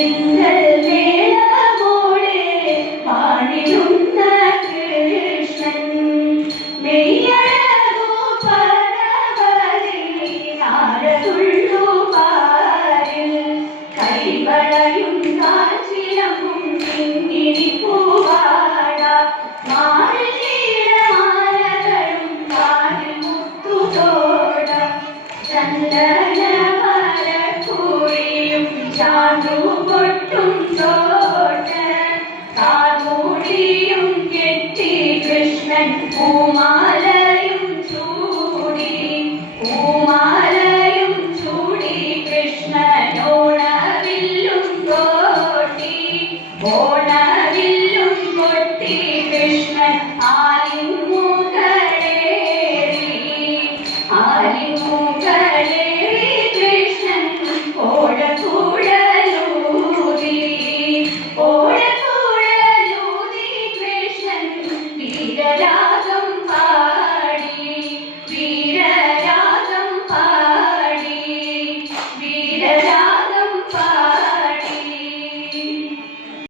Amen. പൂന്തോട്ട കാർമൂടിയും കെട്ടി കൃഷ്ണൻ പൂമാലയും ചൂടി പൂമാലയും ചൂടി കൃഷ്ണനോണവില്ലും കോട്ടി ഓണവില്ലും കൊട്ടി കൃഷ്ണൻ ആലിമുകളേറി ആലിമു Yeah.